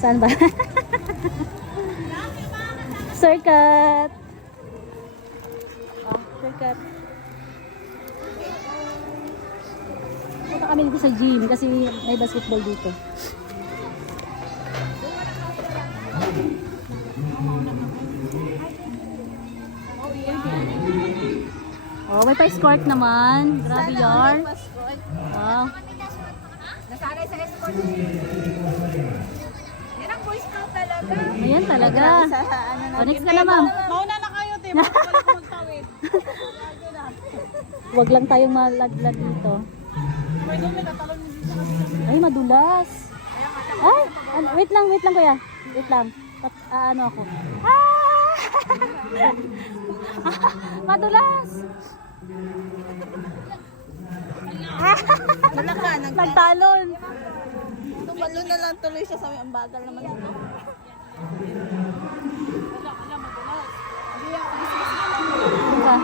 Saan ba? Circuit. Oh, circuit. Punta kami dito sa gym kasi may basketball dito. Oh, may pa-escort naman. Grabe yarn. Wow. Nasanay sa escort. Yan ang Boy Scout talaga. Ayan talaga. O, next ka na, ma'am. Mauna na kayo, te. Balik magtawid. Huwag lang tayong malaglag dito. Pwede may tatalon mo dito sa kabila. Ay, madulas. Ay, wait lang kuya. Wait lang. Ano ako. Ah! Madulas. Wala ka, Nagtalon. Tumalo na lang tuloy siya sa may ambagal naman dito. Ka.